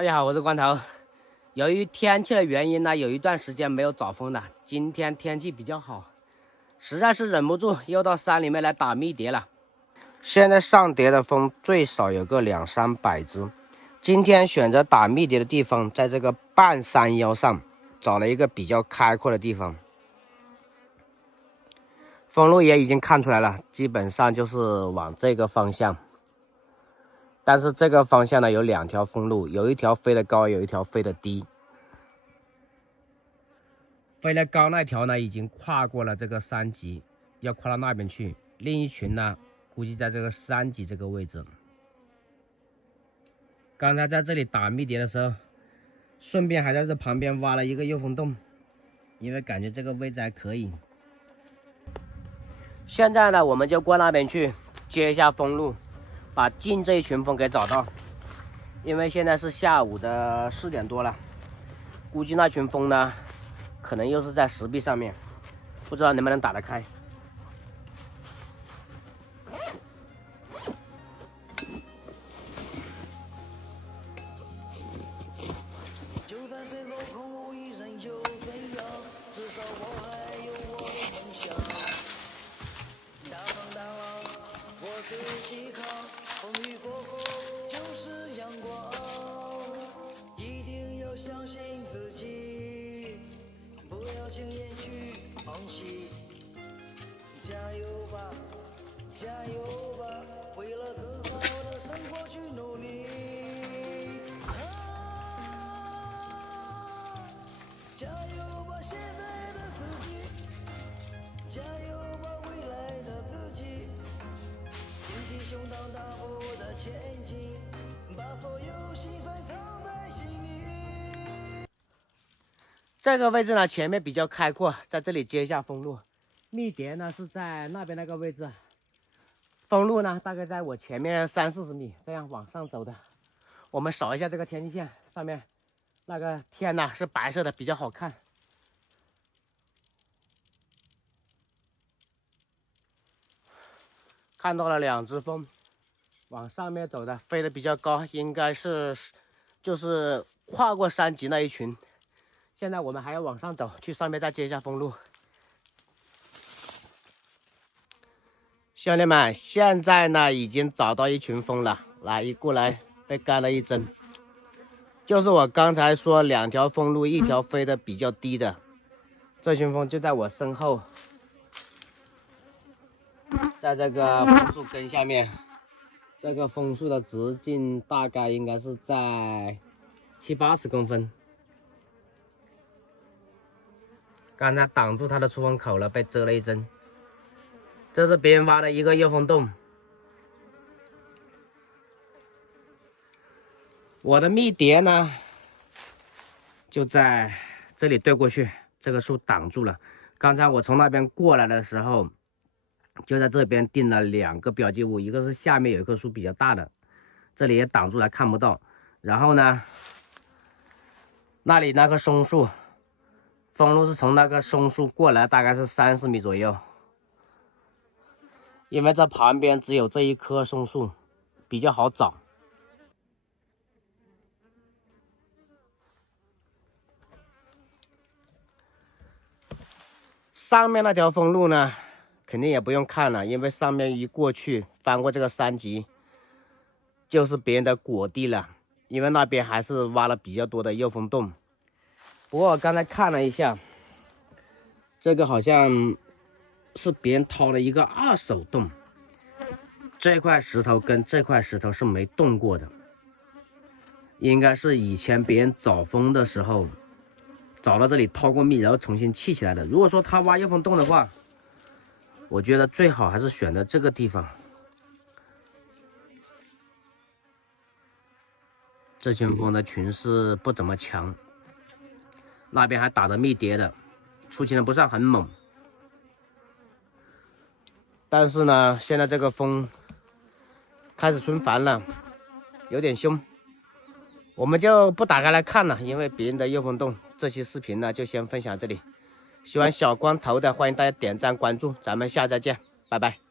大家好，我是光头。由于天气的原因呢，有一段时间没有找蜂了。今天天气比较好，实在是忍不住，又到山里面来打蜜蝶了。现在上蝶的蜂最少有个200-300只。今天选择打蜜蝶的地方，在这个半山腰上找了一个比较开阔的地方。蜂路也已经看出来了，基本上就是往这个方向。但是这个方向呢有2条蜂路，有一条飞得高，有一条飞得低。飞得高那条呢已经跨过了这个山脊，要跨到那边去。另一群呢估计在这个山脊这个位置。刚才在这里打蜜蝶的时候，顺便还在这旁边挖了一个诱蜂洞，因为感觉这个位置还可以。现在呢我们就过那边去接一下蜂路，把进这一群蜂给找到。因为现在是下午的4点多了，估计那群蜂呢可能又是在石壁上面，不知道能不能打得开。相信自己，不要轻言去放弃，加油吧，加油吧，为了更好的生活去努力。加油吧，现在的自己，加油吧，未来的自己，挺起胸膛，大步的前进，把所有兴奋藏在心里。这个位置呢，前面比较开阔，在这里接一下蜂路。蜜蝶呢是在那边那个位置，蜂路呢大概在我前面30-40米，这样往上走的。我们扫一下这个天际线，上面那个天呢是白色的，比较好看。看到了2只蜂，往上面走的，飞得比较高，应该是就是跨过山脊那一群。现在我们还要往上走，去上面再接一下蜂路。兄弟们，现在呢已经找到一群蜂了，来过来被干了一针，就是我刚才说2条蜂路，一条飞得比较低的，这群蜂就在我身后，在这个枫树根下面。这个枫树的直径大概应该是在70-80公分。刚才挡住它的出风口了，被蛰了一针。这是别人挖的一个诱蜂洞。我的蜜蝶呢，就在这里对过去，这个树挡住了。刚才我从那边过来的时候，就在这边定了2个标记物，一个是下面有一棵树比较大的，这里也挡住了，看不到。然后呢，那里那棵松树。蜂路是从那个松树过来，大概是30米左右。因为这旁边只有这一棵松树，比较好找。上面那条蜂路呢，肯定也不用看了，因为上面一过去，翻过这个山脊，就是别人的果地了。因为那边还是挖了比较多的诱蜂洞。不过我刚才看了一下，这个好像是别人掏了一个2手洞，这块石头跟这块石头是没动过的，应该是以前别人找蜂的时候找到这里掏过蜜，然后重新砌起来的。如果说他挖诱蜂洞的话，我觉得最好还是选择这个地方。这群蜂的群势不怎么强。那边还打着蜜蝶的，出勤的不算很猛，但是呢，现在这个蜂开始春繁了，有点凶，我们就不打开来看了，因为别人的诱蜂洞。这期视频呢，就先分享这里。喜欢小光头的，欢迎大家点赞关注，咱们下次再见，拜拜。